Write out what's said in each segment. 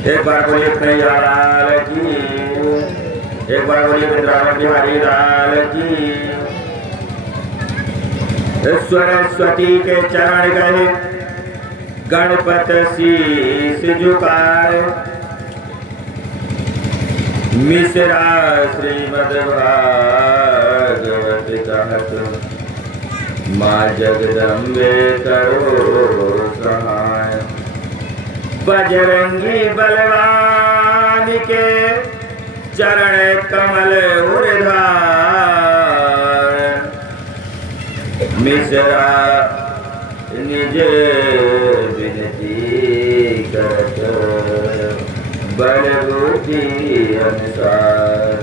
एक बार बोलिए कन्हैया लाल की, एक बार बोलिए वृंदावन बिहारी लाल की। सरस्वती के चरण गए, गणपत शीस झुकाए। मिश्रा श्रीमद् भागवत कहत, माँ जगदम्बे करो सहाय। बजरंगी बलवान के चरण कमल उर्धार। मिश्रा निज विनती करत, बल बुद्धि अनुसार।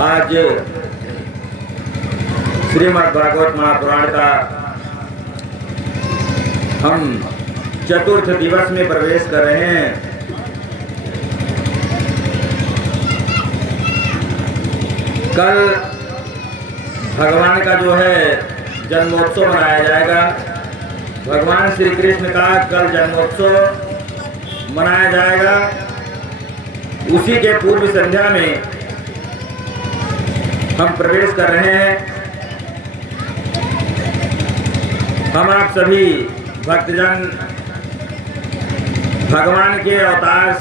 आज श्रीमद् भागवत महापुराण का हम चतुर्थ दिवस में प्रवेश कर रहे हैं। कल भगवान का जो है जन्मोत्सव मनाया जाएगा। भगवान श्री कृष्ण का कल जन्मोत्सव मनाया जाएगा। उसी के पूर्व संध्या में हम प्रवेश कर रहे हैं। हम आप सभी भक्तजन भगवान के अवतार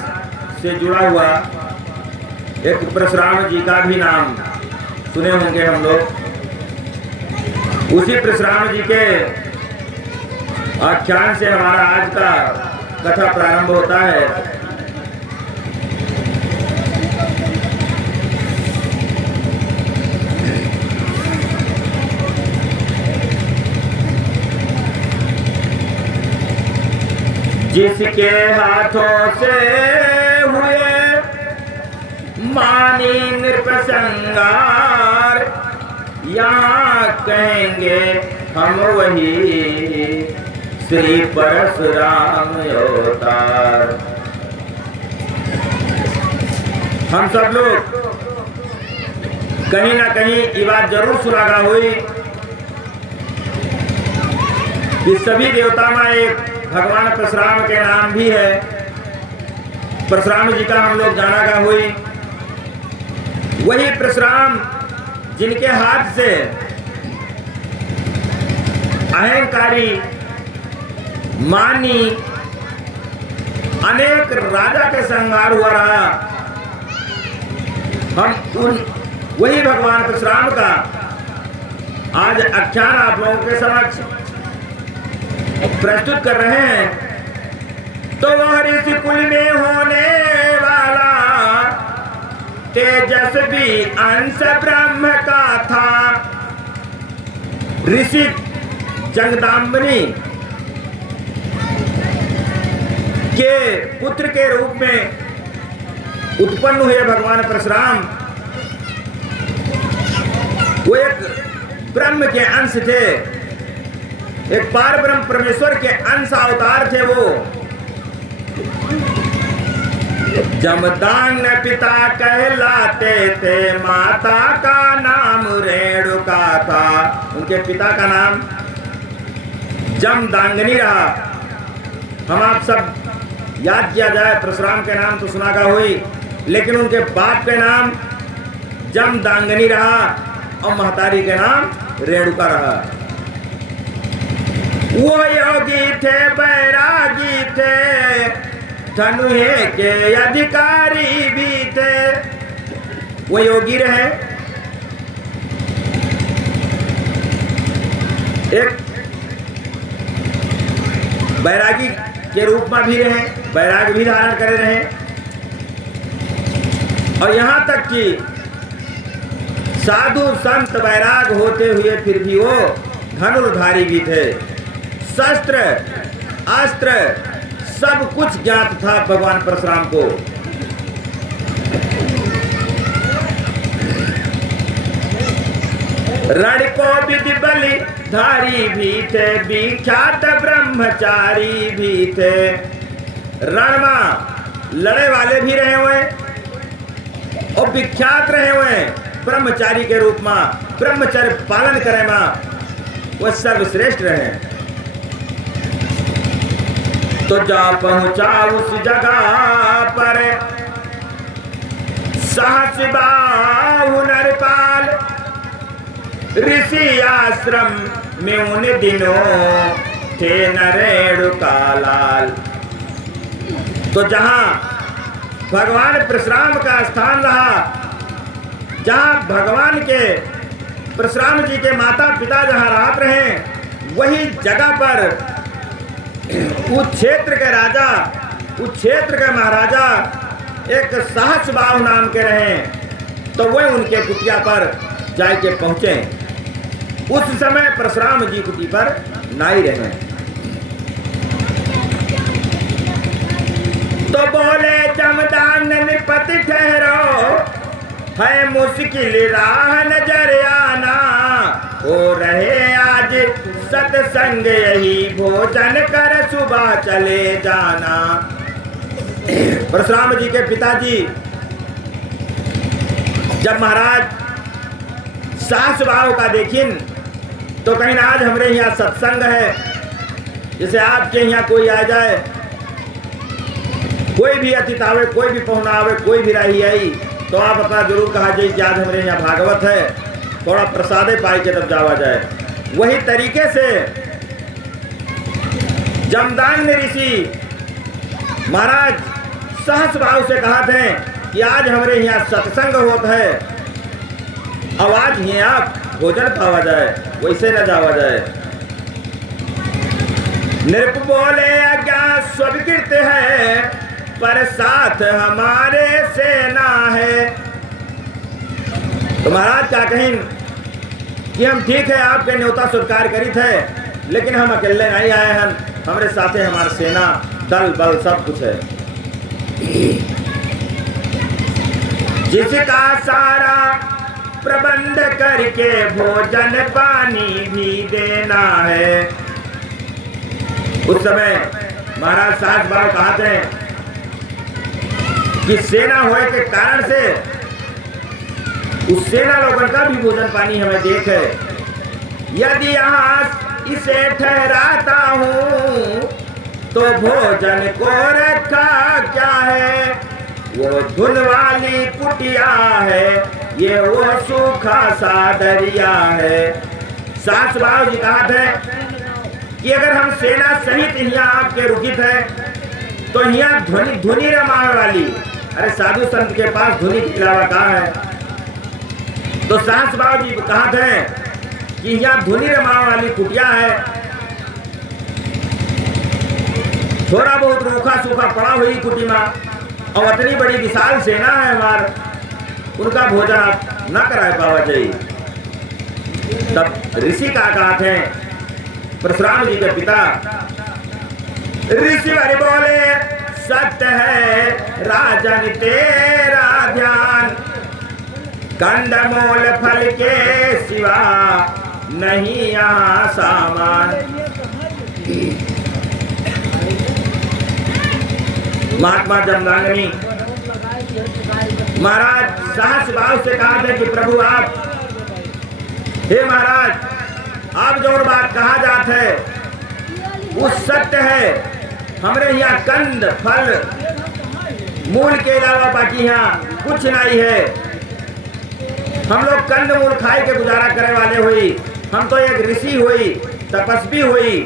से जुड़ा हुआ एक परशुराम जी का भी नाम सुने होंगे हम लोग। उसी परशुराम जी के आख्यान से हमारा आज का कथा प्रारंभ होता है। जिसके हाथों से हुए मानी नृपसंगार, यहाँ कहेंगे हम वही श्री परशुराम अवतार। हम सब लोग कहीं ना कहीं ये बात जरूर सुनागा हुई कि सभी देवता में एक भगवान परशुराम के नाम भी है। परशुराम जी का हम लोग जाना का हुई। वही परशुराम जिनके हाथ से अहंकारी मानी अनेक राजा के संहार हुआ रहा। हम उन वही भगवान परशुराम का आज आख्यान आप लोगों के समक्ष प्रस्तुत कर रहे हैं। तो वह ऋषि कुल में होने वाला तेजस्वी अंश ब्रह्म का था। ऋषि जगदम्बिनी के पुत्र के रूप में उत्पन्न हुए भगवान परशुराम। वो एक ब्रह्म के अंश थे, एक पार ब्रह्म परमेश्वर के अंश अवतार थे। वो जमदान पिता कहलाते थे, माता का नाम रेणुका था। उनके पिता का नाम जमदांगनी रहा। हम आप सब याद किया जाए, परशुराम के नाम तो सुना का हुई, लेकिन उनके बाप के नाम जमदांगनी रहा और महतारी के नाम रेणुका रहा। वो योगी थे, बैरागी थे, धनुहे के अधिकारी भी थे। वो योगी रहे, एक बैरागी के रूप में भी रहे, बैराग भी धारण करे रहे। और यहाँ तक कि साधु संत बैराग होते हुए फिर भी वो धनुर्धारी भी थे। शस्त्र अस्त्र सब कुछ ज्ञात था भगवान परशुराम को। रण को विधि बलि धारी भी थे, विख्यात ब्रह्मचारी भी थे। रण में लड़े वाले भी रहे हुए और विख्यात रहे हुए ब्रह्मचारी के रूप में, ब्रह्मचर्य पालन करे में वो सर्वश्रेष्ठ रहे। तो जा पहुंचा उस जगह पर सहस बाहु नरपाल, ऋषि आश्रम में उन दिनों थे नरेणु का लाल। तो जहां भगवान परशुराम का स्थान रहा, जहां भगवान के परशुराम जी के माता पिता जहां राहत रहे, वही जगह पर उस क्षेत्र के राजा, उस क्षेत्र के महाराजा एक सहस बाहु नाम के रहे। तो वह उनके कुटिया पर जाके पहुंचे। उस समय परशुराम जी कुटी पर नाई रहे। तो बोले जमदान निपति ठहरो, है मुश्किल राह नजर आना, हो रहे आज सत्संग यही भोजन कर सुबह चले जाना। परशुराम जी के पिताजी जब महाराज सहस बाहु का देखिन तो कहीं आज हमरे यहाँ सत्संग है, जैसे आपके यहाँ कोई आ जाए, कोई भी अतिथि आवे, कोई भी पहुना आवे, कोई भी राही आई, तो आप अपना जरूर कहा जाए कि आज हमारे यहाँ भागवत है, थोड़ा प्रसादे पाई के तब जावा जाए। वही तरीके से जमदान ऋषि महाराज सहस बाहु से कहा थे कि आज हमारे यहाँ सत्संग होता है, अब आज यहाँ भोजन पावा जाए, वैसे न जावा जाए। नृप बोले आज्ञा स्वीकृत है, पर साथ हमारे सेना है। तो महाराज क्या कहें कि हम ठीक है आपके न्योता स्वीकार करी थे, लेकिन हम अकेले नहीं आए हैं, हमारे साथे हमारी सेना दल बल सब कुछ है। जिसका सारा प्रबंध करके भोजन पानी भी देना है। उस समय महाराज सहस बाहु कहते हैं कि सेना होए के कारण से उस सेना लोगों का भी भोजन पानी हमें देख है। यदि यहाँ इसे ठहराता हूँ तो भोजन को रखा क्या है, वो धुन वाली कुटिया है, ये वो सूखा सा दरिया है। सहस बाहु जी कहते हैं कि अगर हम सेना सहित यहाँ आपके रुकित है तो यहाँ धुनी रमाने वाली, अरे साधु संत के पास धुनी के अलावा कहाँ है। तो सहस बाहु जी कहते हैं कि यहाँ धुनी रमाने वाली कुटिया है, थोड़ा बहुत रूखा सूखा पड़ा हुई कुटी में, और इतनी बड़ी विशाल सेना है हमार, उनका भोजन आप न कराए पावा चाहिए। तब ऋषि का कहते हैं परशुराम जी के पिता ऋषि वाले बोले, सत्य है राजन तेरा ध्यान, कंदमूल फल के सिवा नहीं यहाँ सामान। महात्मा जमदाग्नि महाराज सहस बाहु से कहा था कि प्रभु आप, हे महाराज आप जो बात कहा जात है वो सत्य है। हमरे यहाँ कंद फल मूल के अलावा बाकी यहाँ कुछ नहीं है। हम लोग कंद मूल खाए के गुजारा करे वाले हुई, हम तो एक ऋषि हुई, तपस्वी हुई,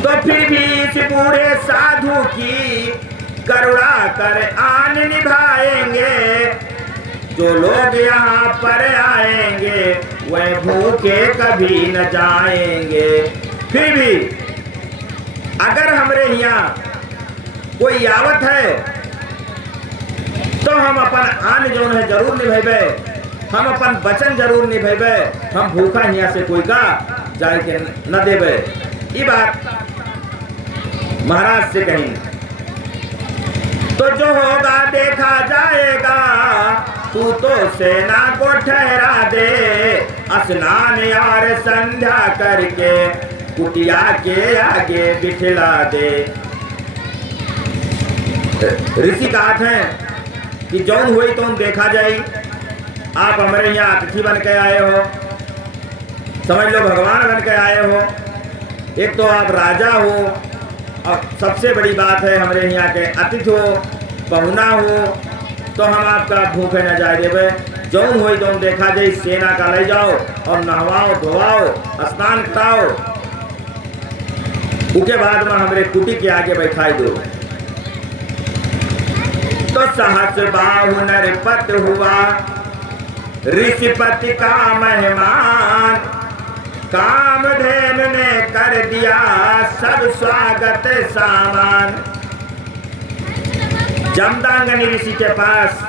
तो फिर भी इस बूढ़े साधु की करुणा कर आन निभाएंगे। जो लोग यहाँ पर आएंगे वह भूखे कभी न जाएंगे। फिर भी अगर हमरे यहाँ कोई आवत है तो हम अपन आन जौन है जरूर निभेबे, हम अपन वचन जरूर निभेबे, हम भूखा यहाँ से कोई का जाए के न देवे। ये बात महाराज से कहीं तो जो होगा देखा जाएगा, तू तो सेना को ठहरा दे, स्नान और संध्या करके कुटिया के आगे बिठला दे। ऋषि कहते हैं कि जौन हुई तो देखा जाए। आप हमारे यहाँ अतिथि बन के आए हो, समझ लो भगवान बन के आए हो, एक तो आप राजा हो और सबसे बड़ी बात है हमारे यहाँ के अतिथि हो, पहुना हो, तो हम आपका भूखे न जाए देवे। जौन हो तो देखा जाए सेना का ले जाओ और नहवाओ धोवाओ स्नान कराओ, उसके बाद में हमारे कुटी के आगे बैठाई दो। तो सहस बाहु नरपत हुआ ऋषिपति का मेहमान, कामधेनु ने कर दिया सब स्वागत सामान। जमदांगनी ऋषि के पास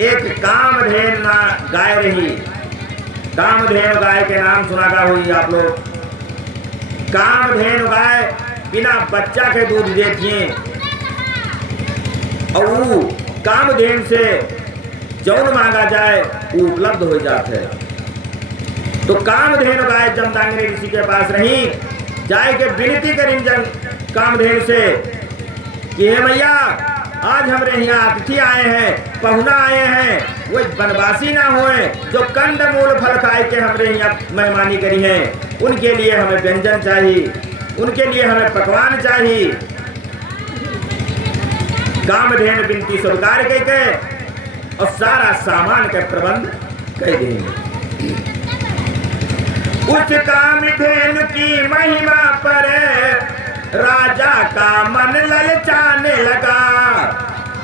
एक कामधेनु गाय रही। कामधेनु गाय के नाम सुना का हुई आप लोग। कामधेनु गाय बिना बच्चा के दूध देती है और वो कामधेनु से जौन मांगा जाए वो उपलब्ध हो जाते है। तो कामधेनु गाय जमदांगनी ऋषि के पास रही, जाए के विनती करी कामधेनु से कि हे मैया, आज हमारे यहाँ अतिथि आए हैं, पहुना आए हैं, वो बनवासी ना होए जो कंद मूल फल खाए के हमारे यहाँ मेहमानी करी है। उनके लिए हमें व्यंजन चाहिए, उनके लिए हमें पकवान चाहिए। कामधेनु विनती स्वीकार करके और सारा सामान का प्रबंध कर देंगे। उस कामधेनु की महिमा पर राजा का मन ललचाने लगा,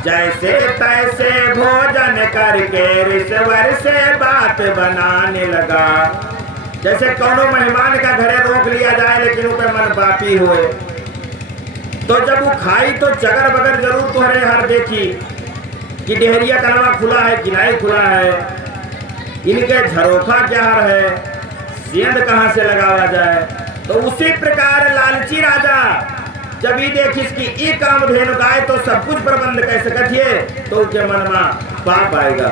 जैसे तैसे भोजन करके ऋषवर से बात बनाने लगा। जैसे कौनो मेहमान का घरे रोक लिया जाए लेकिन ऊपर मन बापी होए, तो जब वो खाई तो चगर बगर जरूर तुहरे हर देखी कि डेहरिया कलवा खुला है कि नहीं खुला है, इनके झरोखा क्या हर है, सेंध कहाँ से लगावा जाए। तो उसी प्रकार लालची राजा जब ये देखिस कि ये कामधेनु गाय तो सब कुछ प्रबंध कर सकत है, तो उसके मन में पाप आएगा।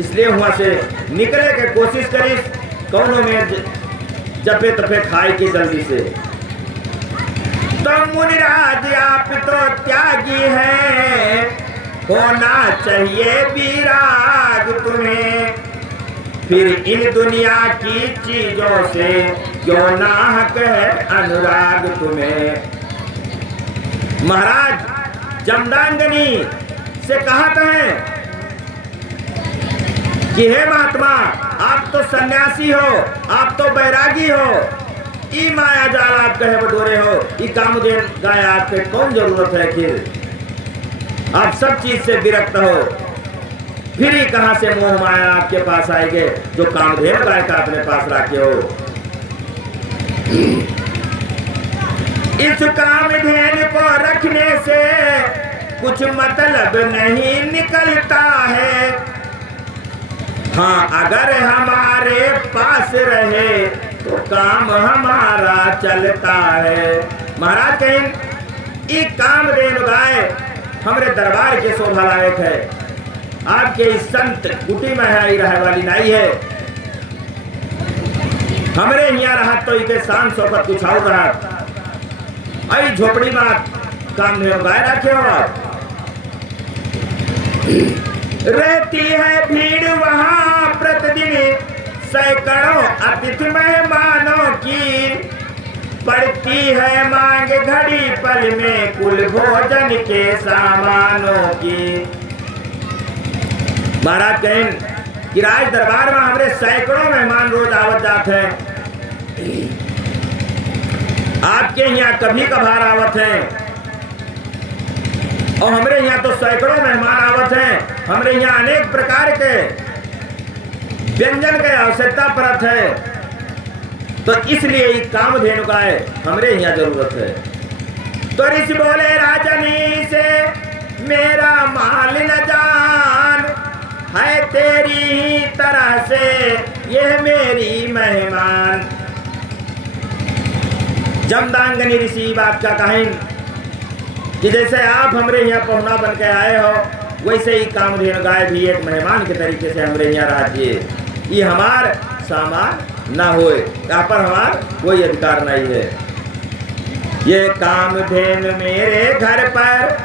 इसलिए वहां से निकले के कोशिश करिस, कौनों में जपे तपे खाए की जल्दी से। तो मुनिराज आप तो त्यागी है, होना चाहिए विराग तुम्हें, फिर इन दुनिया की चीजों से क्यों नाहक है अनुराग तुम्हें। महाराज जमदांगनी से कहते हैं कि हे महात्मा, आप तो सन्यासी हो, आप तो बैरागी हो, ई माया जाल आप कहे बटोरे हो, ई कामधेनु गाय आपके कौन जरूरत है। फिर आप सब चीज से विरक्त हो, फिर ही कहां से मोह माया आपके पास आएंगे जो कामधेनु गाय का अपने पास रखे हो। इस कामधेनु को रखने से कुछ मतलब नहीं निकलता है, हाँ अगर हमारे पास रहे तो काम हमारा चलता है। महाराज कहें ये कामधेनु गाय हमारे दरबार के शोभा लायक है, आपके इस संत कुटी में है रहे वाली नहीं है। हमरे यहाँ रहा तो इके शान शौकत कुछ और रहा, आई झोपड़ी बात कामधेनु गाय रखे हो आप। रहती है भीड़ वहाँ प्रतिदिन सैकड़ों अतिथि मेहमानों की, पड़ती है मांग घड़ी पल में कुल भोजन के सामानों की। महाराज कहें कि राज दरबार में हमारे सैकड़ों मेहमान रोज आवत जाते हैं, आपके यहाँ कभी कभार आवत हैं, और हमारे यहाँ तो सैकड़ों मेहमान आवत हैं। हमारे यहाँ अनेक प्रकार के व्यंजन की आवश्यकता पड़त है, तो इसलिए ये कामधेनु गाय हमारे यहाँ जरूरत है। तो ऋषि बोले राजनी से मेरा माल न जान, है तेरी ही तरह से यह मेरी मेहमान। जमदांगनी ऋषि बात का कहें कि जैसे आप हमारे यहाँ पहुना बन के आए हो, वैसे ही कामधेनु गाय भी एक मेहमान के तरीके से हमारे यहाँ रहिए। ये हमार सामान ना होए, यहाँ पर हमार कोई अधिकार नहीं है। ये कामधेनु मेरे घर पर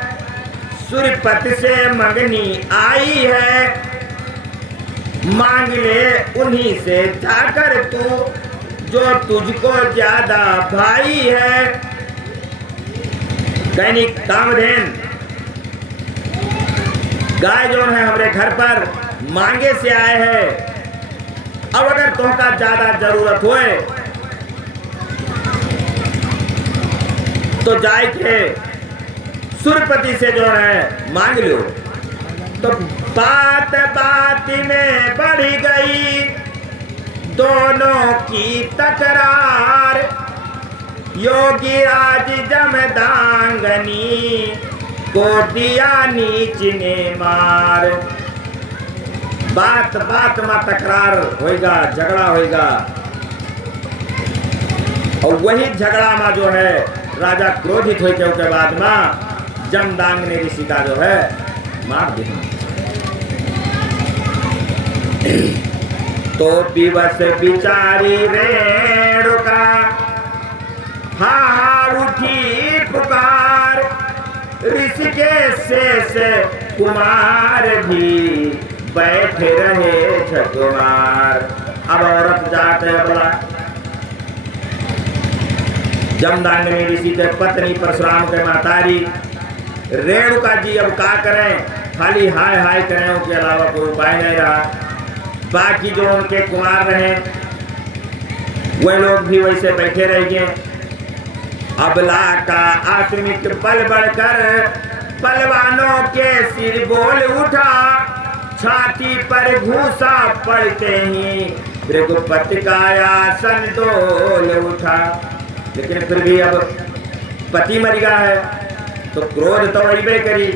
सूर्यपति से मंगनी आई है, मांग ले उन्हीं से जाकर तू जो तुझको ज्यादा भाई है। कहनी कामधेन गाय जो है हमारे घर पर मांगे से आए हैं, अब अगर तुमका ज्यादा जरूरत होए तो जाए के सुरपति से जो है मांग लो। तो बात बात में बढ़ गई दोनों की तकरार, योगी राज जमदांगनी को दिया नीच ने मार। बात बात में तकरार होएगा, झगड़ा होएगा, और वही झगड़ा में जो है राजा क्रोधित होके के बाद में जमदांग ने ऋषि का जो है मार दिया। तो विवश बिचारी रेणुका हाहार उठी पुकार, ऋषिकेश से कुमार भी बैठे रहे छकुमार। अब औरत जाते बोला जमदांग ने ऋषि के पत्नी परशुराम के महतारी रेणुका जी अब क्या करें, खाली हाय हाय करें, उसके अलावा कोई उपाय नहीं रहा। बाकी जो उनके कुमार रहे वह लोग भी वैसे बैठे रह गए। अबला का आत्मिक बल बढ़कर पलवानों के सिर बोल उठा, छाती पर घूसा पड़ते ही भृगुपति का आसन डोल उठा। लेकिन फिर भी अब पति मर गया है तो क्रोध तो वही करी,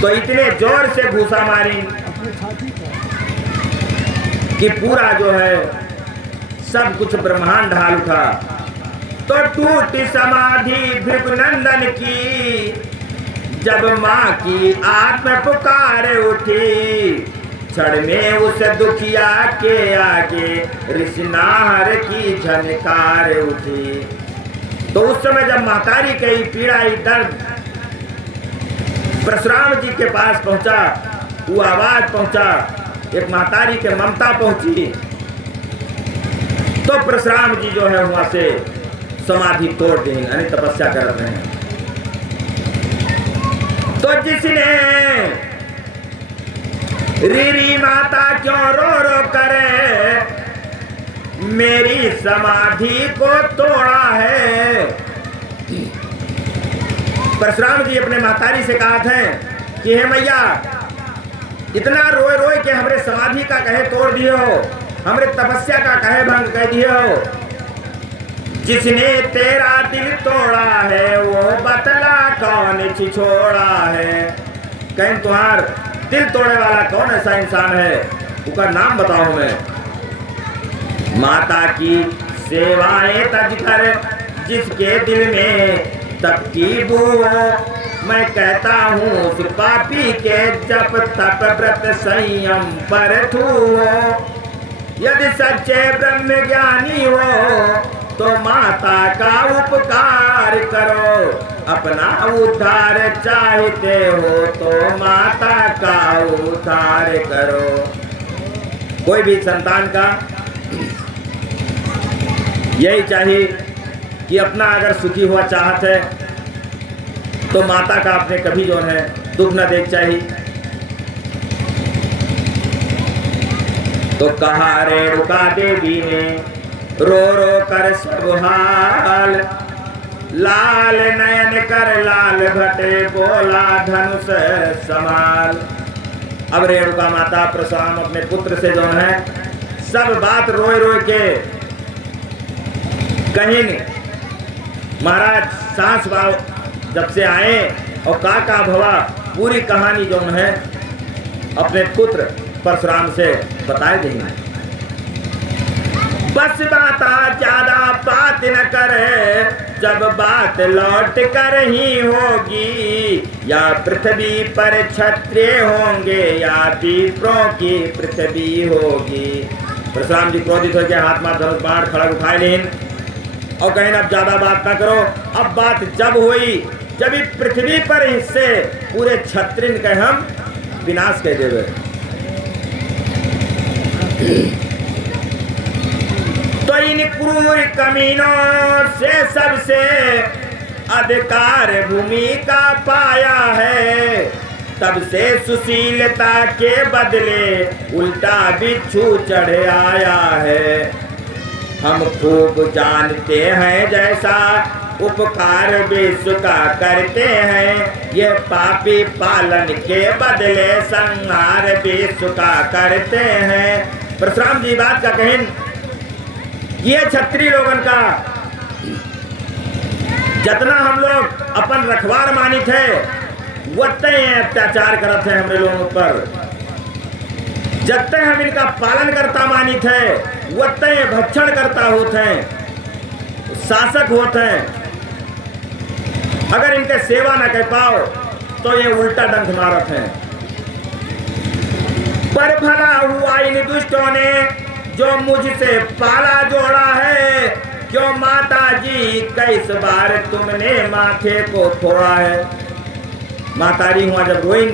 तो इतने जोर से घूसा मारी कि पूरा जो है सब कुछ ब्रह्मांड ढाल उठा। तो टूटी समाधि भृगुनंदन की, जब माँ की आत्म पुकार उठी, क्षण में उस दुखिया के आगे ऋषिनाहर की झनकार उठी। तो उस समय जब महतारी की पीड़ा दर्द परशुराम जी के पास पहुंचा, वो आवाज पहुंचा, एक महतारी के ममता पहुंची, तो परशुराम जी जो है वहां से समाधि तोड़ दी, यानी तपस्या कर रहे हैं। तो जिसने रीरी माता क्यों रो रो करे, मेरी समाधि को तोड़ा है। परशुराम जी अपने महतारी से कहा था कि हे मैया, इतना रोए रोए के हमरे समाधि का कहे तोड़ दिए हो, हमरे तपस्या का कहे भंग कर दिए हो। जिसने तेरा दिल तोड़ा है वो बतला कौन छिछोड़ा है। कहीं तुम्हार दिल तोड़ने वाला कौन ऐसा इंसान है, उसका नाम बताओ मैं। माता की सेवाएं तज कर जिसके दिल में तप की बू हो, मैं कहता हूँ उस पापी के जप तप व्रत संयम पर थू हो। यदि सच्चे ब्रह्म ज्ञानी हो तो माता का उपकार करो, अपना उद्धार चाहते हो तो माता का उद्धार करो। कोई भी संतान का यही चाहिए कि अपना अगर सुखी हुआ चाहत है तो माता का अपने कभी जो है दुख न देख चाहिए। तो कहा रेणुका देवी ने रो रो कर सब हाल, लाल नयन कर लाल भटे बोला धनुष समाल। अब रेणुका माता परशुराम अपने पुत्र से जो है सब बात रोए रोए के कहीं महाराज सास भाव जब से आए और का भवा पूरी कहानी जो है अपने पुत्र परशुराम से बताए देंगे। बस बात ज्यादा बात न करे, जब बात लौट कर ही होगी, या पृथ्वी पर क्षत्रिय होंगे या विप्रों की पृथ्वी होगी। परशुराम जी क्रोधित हो गए, हाथ में धनुष बाण खड़ग उठाए लेन और कहें अब ज्यादा बात ना करो। अब बात जब हुई जब पृथ्वी पर हिस्से पूरे क्षत्रिय के हम विनाश कर देवे। इन क्रूर कमीनों से सबसे अधिकार भूमि का पाया है। तब से सुशीलता के बदले उल्टा बिच्छू चढ़ आया है। हम खूब जानते हैं जैसा उपकार विश्व का करते हैं, ये पापी पालन के बदले संहार विश्व का करते हैं। परशुराम जी बात का कहें, ये क्षत्रिय लोगन का जितना हम लोग अपन रखवार मानित है वत्ते अत्याचार करते हैं हमरे लोगों पर। जत्ते हम इनका पालन करता मानित है वत्ते भक्षण करता होते हैं, शासक होते हैं। अगर इनके सेवा न कर पाओ तो ये उल्टा डंक मारत हैं। पर भला हुआ इन दुष्टों ने जो मुझसे पाला जोड़ा है। क्यों माता जी कईस बार तुमने माथे को फोड़ा है। मातारी हुआ जब रोइन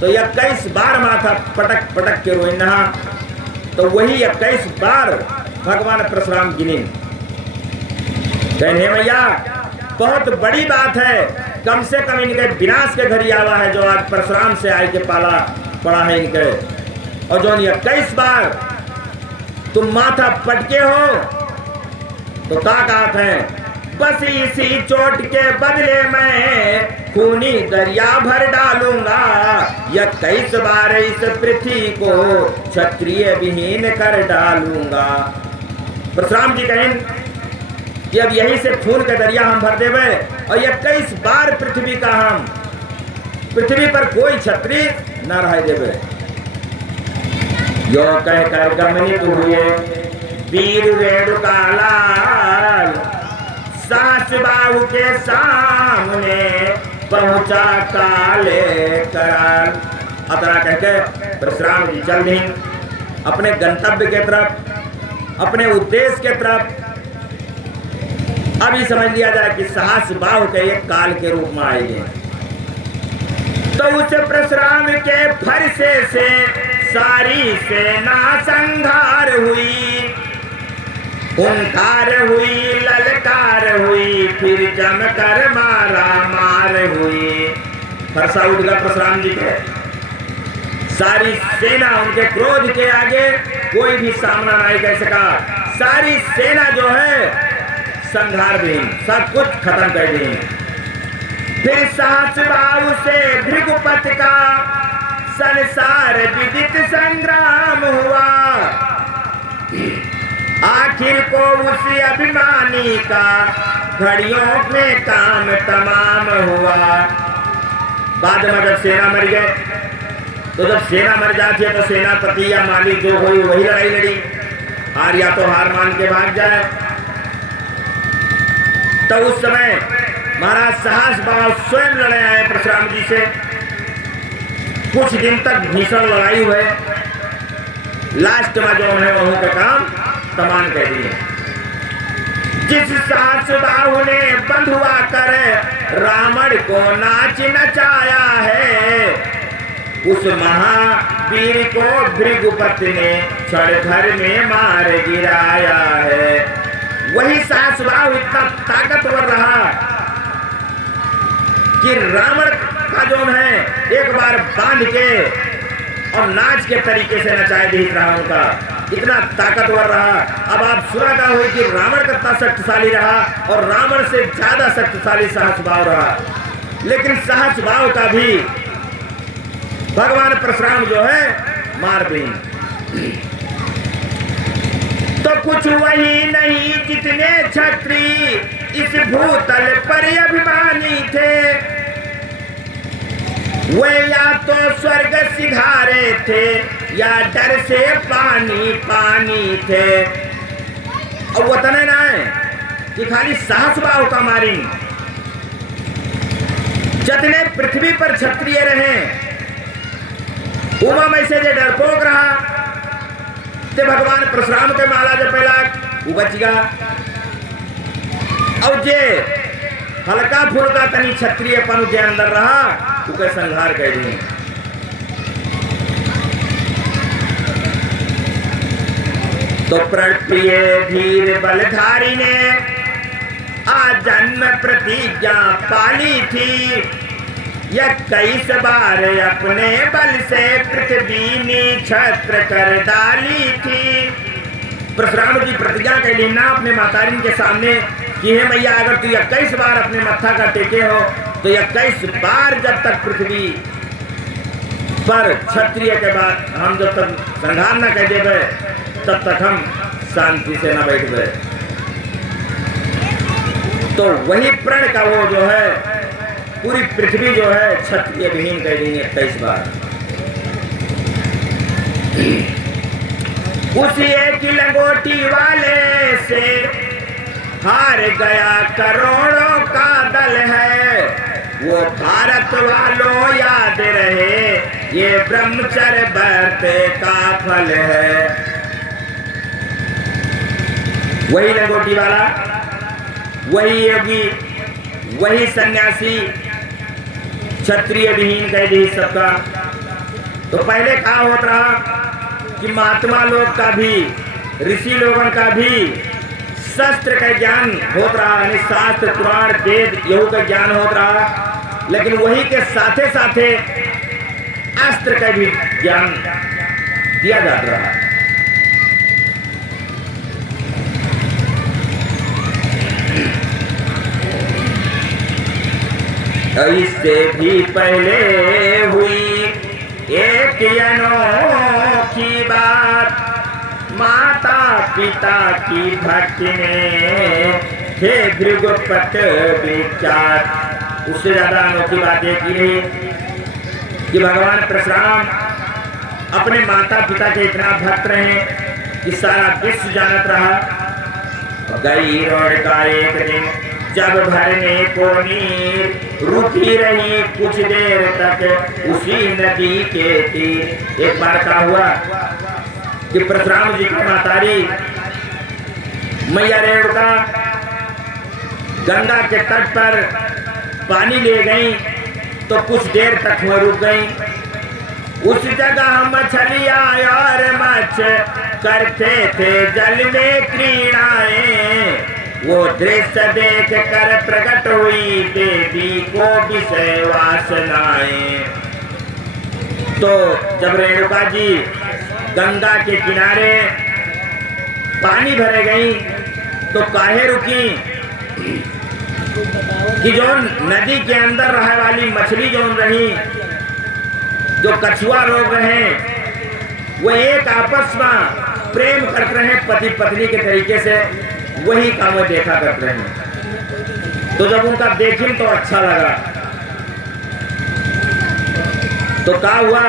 तो 21 बार माथा पटक पटक के रोइन नहा, तो वही 21 बार भगवान परशुराम गिने। कहने भैया बहुत बड़ी बात है, कम से कम इनके विनाश के घड़ी आवा है जो आज परशुराम से आए के पाला पड़ा है इनके। और जो 21 बार तुम माथा पटके हो तो ताकत है। बस इसी चोट के बदले मैं खूनी दरिया भर डालूंगा। 21 बार इस पृथ्वी को क्षत्रिय विहीन कर डालूंगा। परशुराम जी कहें कि अब यही से खून के दरिया हम भर देवे और 21 बार पृथ्वी का हम पृथ्वी पर कोई क्षत्रिय न रह देवे। यो कहकर गमनित हुए वीर रेणुकालाल सास बाहु के सामने पहुंचा काले कराल। अतरा कहके परशुराम जी चल दी अपने गंतव्य के तरफ, अपने उद्देश्य के तरफ। अभी समझ लिया जाए कि साहस बाहु के एक काल के रूप में आएंगे। तो उस परशुराम के फरसे से सारी सेना संघार हुई, हुंकार हुई, ललकार हुई, फिर जमकर मारा मार हुई। फरसा उठ गया परशुराम जी के। सारी सेना उनके क्रोध के आगे कोई भी सामना नहीं कर सका। सारी सेना जो है संघार दी, सब कुछ खत्म कर दी। फिर सहस बाहु से भृगुपत का संसार विदित संग्राम हुआ। आखिर को उसी अभिमानी का घड़ियों में काम तमाम हुआ। बाद में जब सेना मर गए तो जब सेना मर जाती है तो सेनापति या मालिक जो हुई वही लड़ाई लड़ी, हार या तो हार मान के भाग जाए। तो उस समय महाराज साहस बाबा स्वयं लड़े आए परशुराम जी से। कुछ दिन तक भीषण लड़ाई हुए, लास्ट में जो है वह का काम तमाम कर दिए। जिस सास बाहु ने बंधुआ कर रावण को नाच नचाया है, उस महावीर को भृगुपत ने क्षण भर में मार गिराया है। वही सास बाहु इतना ताकतवर रहा कि रावण का जो है एक बार बांध के और नाच के तरीके से नचाए दी रहा, उनका इतना ताकतवर रहा। अब आप सुना का हो कि रावण कितना शक्तिशाली रहा और रावण से ज्यादा शक्तिशाली सहस्रभाव रहा। लेकिन सहस्रभाव का भी भगवान परशुराम जो है मार दी। तो कुछ वही नहीं जितने क्षत्रिय इस भूतल पर अभिमानी थे, वे या तो स्वर्ग सिधारे थे या डर से पानी पानी थे। अब वतने ना है कि खाली सहस्रभाव का मारी, जितने पृथ्वी पर क्षत्रिय रहे उमा में से जो डरपोक रहा ते भगवान परशुराम के माला जो पहला उबच गया। और जे हल्का फुल्का तनी क्षत्रियपन के अंदर रहा उके संहार कर दिए। तो प्रण प्रिय धीर बलधारी ने आजन्म प्रतिज्ञा पाली थी, 21 बार अपने बल से पृथ्वी निछत्र कर डाली थी। परशुराम जी प्रतिज्ञा कर लेना अपने मातारिन के सामने कि हे मैया, अगर तू 21 बार अपने मत्था का टेके हो तो 21 बार जब तक पृथ्वी पर क्षत्रिय के बाद हम जब तक संहार न कर देवे तब तक हम शांति से न बैठे। तो वही प्रण का वो जो है पूरी पृथ्वी जो है क्षत्रिय विहीन कर देंगे 21 बार। उसी एक लंगोटी वाले से हार गया करोड़ों का दल है, वो भारत वालों याद रहे ये ब्रह्मचर्य व्रत का फल है। वही लंगोटी वाला, वही योगी, वही सन्यासी क्षत्रिय विहीन कह दी सबका। तो पहले कहा होता रहा कि महात्मा लोग का भी, ऋषि लोगों का भी शस्त्र का ज्ञान होता रहा, यानी शास्त्र पुराण वेद यहू का ज्ञान होता रहा, लेकिन वही के साथे साथे अस्त्र का भी ज्ञान दिया जाता रहा। इससे भी पहले हुई एक अनोखी बात, माता पिता की भक्ति में थे भृगुपत विचार। उससे ज्यादा अनोखी बात यह की रही कि भगवान परशुराम अपने माता पिता के इतना भक्त रहे कि सारा विश्व जानत रहा। गई रोड का एक दिन जब भरने को नीर रुकी रही कुछ देर तक उसी नदी के तीर। एक बार क्या हुआ कि परशुराम जी की मातारी मैया रेणुका गंगा के तट पर पानी ले गई तो कुछ देर तक वह रुक गई। उस जगह मछलियां और मछ करते थे जल में क्रीड़ाएं, वो दृश्य देख कर प्रकट हुई देवी को विषय वासनाएं। तो जब रेणुका जी गंगा के किनारे पानी भरे गई तो काहे रुकी कि जो नदी के अंदर रहने वाली मछली जो रही, जो कछुआ लोग रहे, वो एक आपस में प्रेम करते रहे पति पत्नी के तरीके से, वही काम वो देखा करते रहे। तो जब उनका देखी तो अच्छा लगा। तो क्या हुआ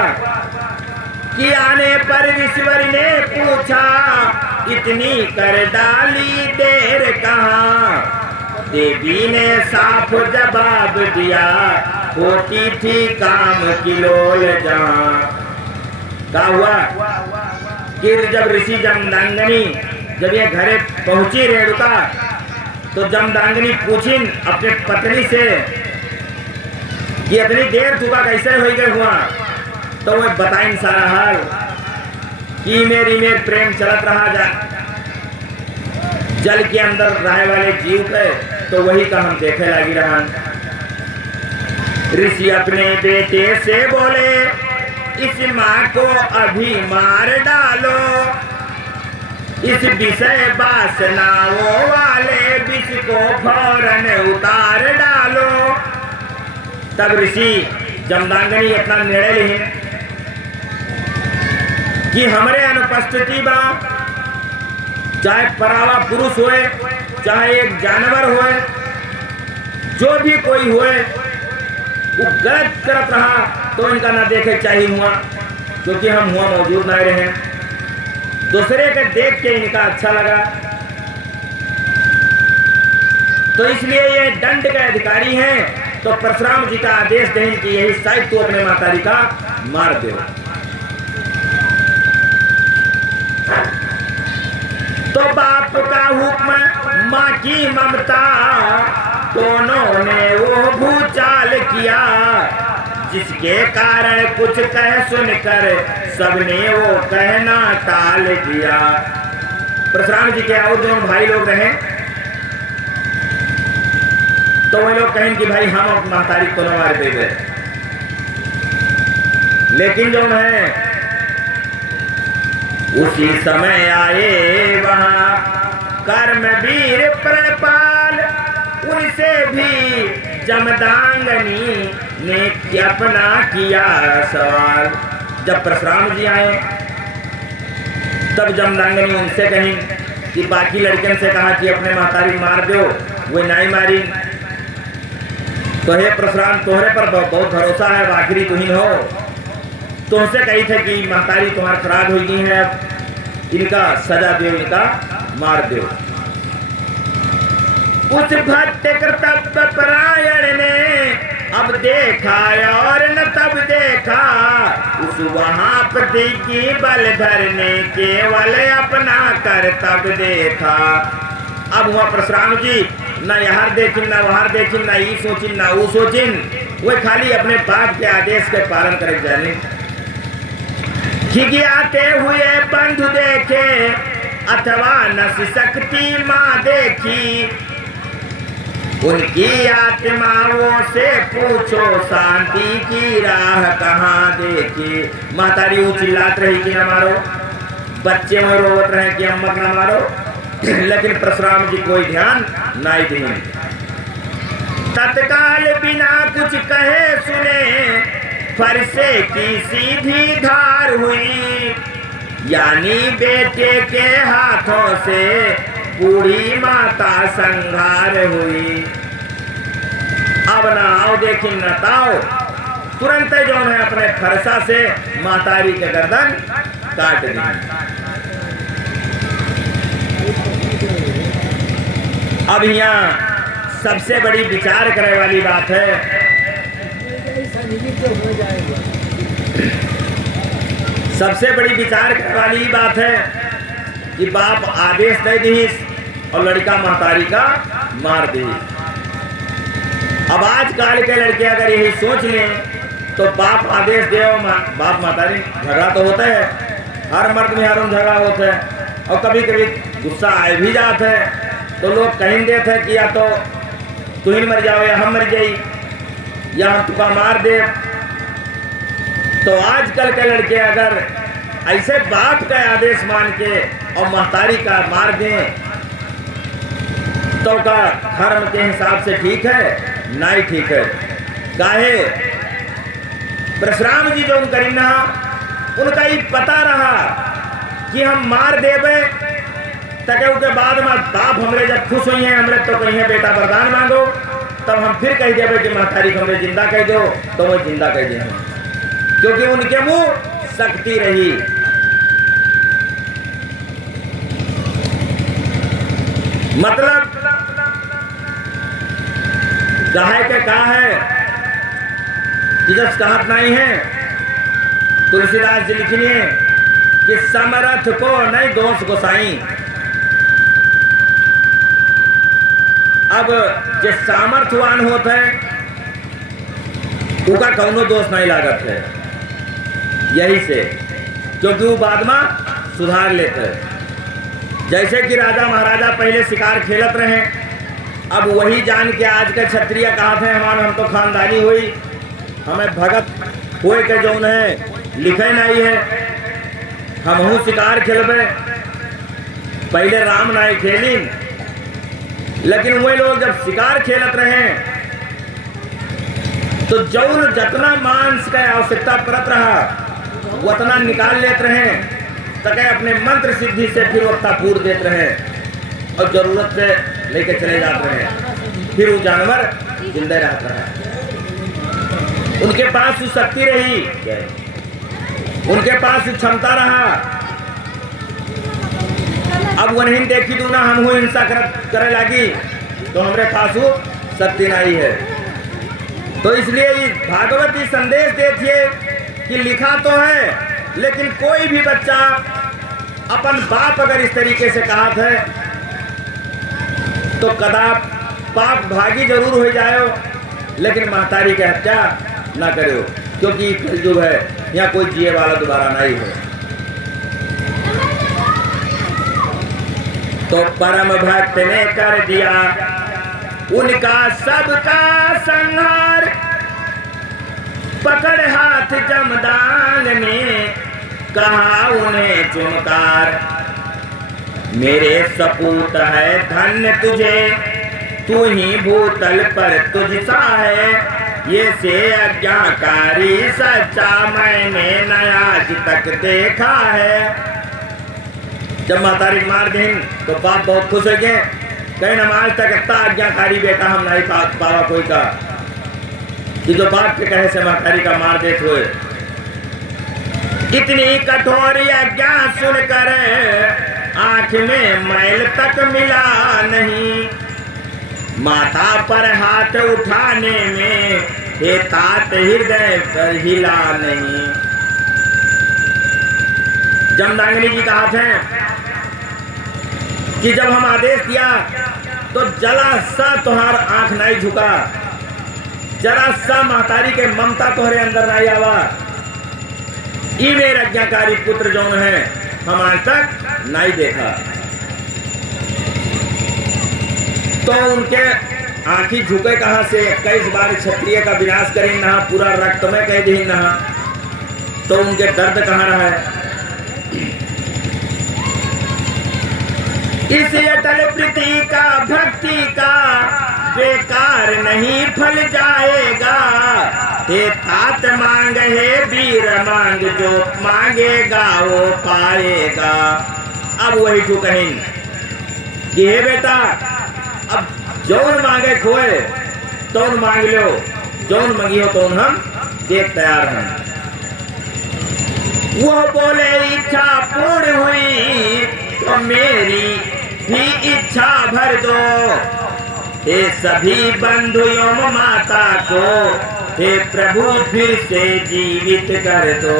कि आने पर ईश्वर ने पूछा इतनी कर डाली देर कहाँ। देवी ने साफ जवाब दिया होती थी काम की लोल जहाँ। क्या हुआ कि जब ऋषि जमदांगनी जब ये घरे पहुंची रेणुका तो जमदांगनी पूछी अपने पत्नी से कि इतनी देर तुका कैसे हो गए हुआ। तो वो बताइन सारा हाल कि मेरी प्रेम चलत रहा जा जल के अंदर रहने वाले जीव पे, तो वही का हम देखे लगी रहा। ऋषि अपने बेटे से बोले इस माँ को अभी मार डालो, इस विषय वासनाओं वाले विष को फौरन उतार डालो। तब ऋषि जमदांगनी अपना निर्णय ले कि हमारे अनुपस्थिति बा, चाहे परावा पुरुष होए चाहे एक जानवर होए, जो भी कोई होए वो गलत करत रहा तो इनका ना देखे चाहिए हुआ, क्योंकि हम हुआ मौजूद नहीं रहे। दूसरे के देख के इनका अच्छा लगा, तो इसलिए ये दंड के अधिकारी हैं। तो परशुराम जी का आदेश दें कि यही शायद तू अपने मातारी का मार दे। तो बाप का हुक्म माँ की ममता दोनों ने वो भूचाल किया, जिसके कारण कुछ कह सुनकर सबने वो कहना टाल दिया। परशुराम जी के और जो भाई लोग रहे तो वे लोग कहें कि भाई हम अब महतारी को न मार देंगे, लेकिन जो है उसी समय आए वहां कर्मवीर प्रणपाल, उनसे भी जमदांगनी ने अपना किया सवाल। जब परशुराम जी आए तब जमदांगनी उनसे कही कि बाकी लड़कियों से कहा कि अपने महतारी मार दो, वो नहीं मारी। तो हे परशुराम तोहरे पर बहुत भरोसा है, आखिरी तुही हो, तुमसे कही थे कि महतारी तुम्हारी खराब हो गई है, इनका सजा दो, इनका मार दो। उस भक्त कर्तव्य परायण ने अब देखा और न तब देखा, उस वहां पति की बल धरने केवल अपना कर्तव्य देखा। अब हुआ परशुराम जी न यहाँ देखिन न वहां देखिन, न ई सोचिन न वो सोचिन, वे खाली अपने बाप के आदेश के पालन करे जाने। खिगियाते हुए बंधु देखे अथवा नस शक्ति माँ देखी, उनकी आत्माओं से पूछो शांति की राह कहाँ देखी। महतारी वो चिल्लात रही कि न मारो, बच्चे में रोवत रहे कि अम्मक न मारो, लेकिन परशुराम जी कोई ध्यान नहीं दिए। तत्काल बिना कुछ कहे सुने फरसे की सीधी धार हुई, यानी बेटे के हाथों से बूढ़ी माता संहार हुई। अब ना आओ देखिन न ताओ, तुरंत जो है अपने फरसा से मातारी के गर्दन काट दी। अब यहाँ सबसे बड़ी विचार करने वाली बात है, सबसे बड़ी विचार करने वाली बात है कि बाप आदेश दे दी और लड़का महतारी का मार दी। अब आजकल के लड़के अगर यही सोच लें तो बाप आदेश दे और बाप महतारी, झगड़ा तो होता है, हर मर्द में हर झगड़ा होता है, और कभी कभी गुस्सा आए भी जाता है, तो लोग कहीं देते हैं कि या तो तू ही मर जाओ या हम मर जाई या हम तुका मार दे। तो आजकल के लड़के अगर ऐसे बाप का आदेश मान के और महतारी का मार दें तो का धर्म के हिसाब से ठीक है? नहीं ठीक है। काहे परशुराम जी जो करीना उनका ही पता रहा कि हम मार देवे तके उसके बाद में बाप हमरे जब खुश हुई हैं हमरे तो कहीं बेटा वरदान मांगो, तब हम फिर कह देवे कि महतारी को हमरे जिंदा कह दो, तो वो जिंदा कह दे, क्योंकि उनके मुंह शक्ति रही। मतलब गाय के कहा है कि जब कहत नहीं है, तुलसीदास जी लिखिए कि समर्थ को नहीं दोष गोसाई। अब जो सामर्थ्यवान होता है उसका कौनो दोष नहीं लागत है, यही से क्योंकि वो बाद में सुधार लेते हैं। जैसे कि राजा महाराजा पहले शिकार खेलत रहे, अब वही जान के आज के क्षत्रिय कहा थे हमारे हम तो खानदानी हुई, हमें भगत हुए के जो है लिखे नहीं है, हम हूँ शिकार खेलबे। पहले राम नहीं खेली, लेकिन वे लोग जब शिकार खेलत रहे तो जौन जितना मांस का आवश्यकता पड़त रहा उतना निकाल लेते रहे, तके अपने मंत्र सिद्धि से फिर उतना पूर देते रहे और जरूरत से लेके चले जाते रहे, फिर वो जानवर जिंदा रहता है। उनके पास वो शक्ति रही, उनके पास वो क्षमता रहा। अब वो नहीं देखी तू ना हम हो हिंसा करे लगी तो हमारे पास वो शक्ति नहीं है। तो इसलिए भागवती संदेश देती कि लिखा तो है लेकिन कोई भी बच्चा अपन बाप अगर इस तरीके से कहा था तो कदाप पाप भागी जरूर हो जाओ, लेकिन महतारी की हत्या ना करो, क्योंकि कलयुग है, यहाँ कोई जिए वाला दोबारा नहीं है। तो परम भक्त ने कर दिया उनका सबका संहार। पकड़ हाथ जमदान ने कहा उन्हें चुनकार, मेरे सपूत है धन्य तुझे, तू ही भूतल पर तुझसा है। ये से आज्ञाकारी सच्चा मैंने न आज तक देखा है। जब मातारी मार दें तो बाप बहुत खुश हो गए, कहीं न आज तक इतना आज्ञाकारी बेटा हम नहीं पावा कोई का, कि जो बाप के कहे से मातारी का मार देत हुए। इतनी कठोर आज्ञा सुनकर आंख में मैल तक मिला नहीं, माता पर हाथ उठाने में हे तात हृदय पर हिला नहीं। जमदाग्नि जी का हाथ है कि जब हम आदेश दिया तो जरा सा तुहार आंख नहीं झुका, जरा सा महतारी के ममता तोहरे अंदर नहीं आवा। ये मेरे आज्ञाकारी पुत्र जौन है हम आज तक नहीं देखा। तो उनके आंखी झुके कहां से? 21 बार क्षत्रिय का विनाश करें ना, पूरा रक्त में कह दी ना, तो उनके दर्द कहां रहा है? इस अटल प्रीति का भक्ति का बेकार नहीं फल जाएगा। हे तात मांग है वीर मांग, जो मांगेगा वो पाएगा। अब वही जो कहें कि हे बेटा अब जौन मांगे खोए तौन मांग लो, जौन मंगियो तौन हम देख तैयार हैं। वो बोले इच्छा पूर्ण हुई तो मेरी भी इच्छा भर दो। हे सभी बंधुओं माता को हे प्रभु फिर से जीवित कर दो।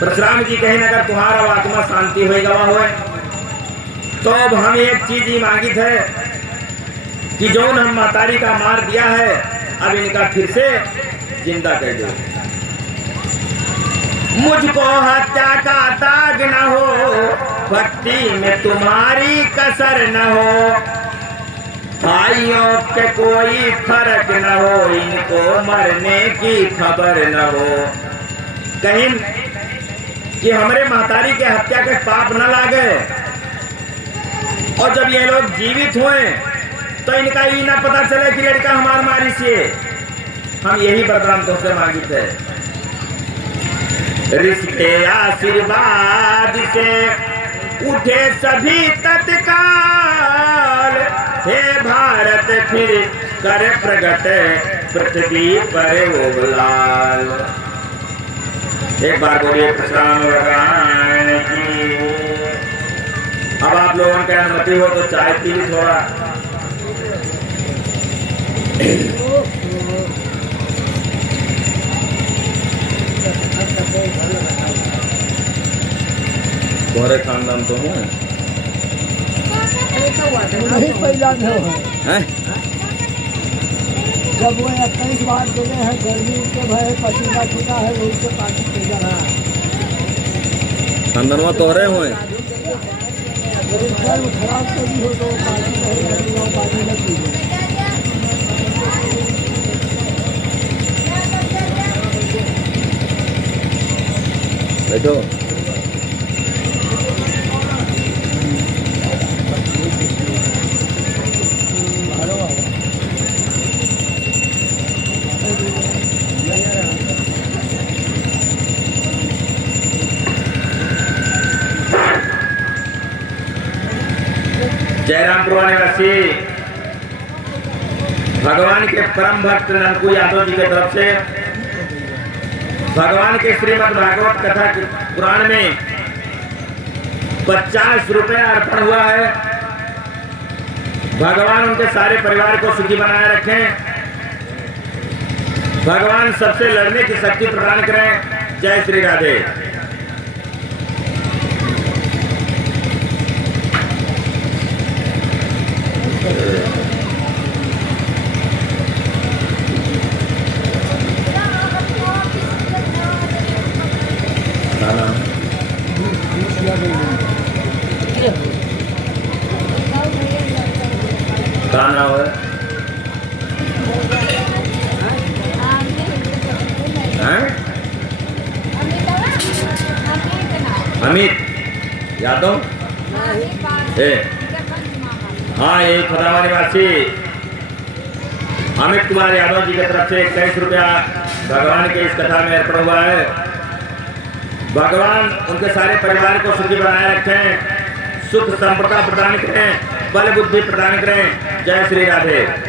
परशुराम जी कहे अगर तुम्हारा आत्मा शांति हो गवा हो तो अब हम एक चीज ही मांगी थे कि जो हम मातारी का मार दिया है अब इनका फिर से जिंदा कर दो। मुझको हत्या का दाग न हो, भक्ति में तुम्हारी कसर न हो। भाइयों के कोई फर्क न हो, इनको मरने की खबर न हो। कहीं कि हमारे महतारी के हत्या के पाप न लागे, और जब ये लोग जीवित हुए तो इनका ये ना पता चले कि लड़का हमार मारी से। हम यही वरदान तुमसे मांगी थे। ऋषि के आशीर्वाद से उठे सभी तत्काल। हे भारत फिर कर प्रगट पृथ्वी पर वो लाल। एक बार बोलिए परशुराम भगवान की। अब आप लोगों की अनुमति हो तो चाय पी ली थोड़ा। तुम्हारे खानदान तो हूँ जब वो 21 बार चले हैं गर्मी के भय पसीना छूटा है उससे पानी पी जाना खानदान तोहरे हुए। खराब कभी हो तो पानी न पीजिए। बैठो। जयरामपुर निवासी भगवान के परम भक्त नंदू यादव जी की तरफ से भगवान के श्रीमद् भागवत कथा पुराण में 50 रुपया अर्पण हुआ है। भगवान उनके सारे परिवार को सुखी बनाए रखें। भगवान सबसे लड़ने की शक्ति प्रदान करें। जय श्री राधे। क्या नाम है? हैं? अमित यादव ए हाँ, ये फतावा निवासी अमित कुमार यादव जी की तरफ से 21 रुपया भगवान के इस कथा में अर्पण हुआ है। भगवान उनके सारे परिवार को सुखी बनाए रखें, सुख संपदा प्रदान करें, बल बुद्धि प्रदान करें। जय श्री राधे।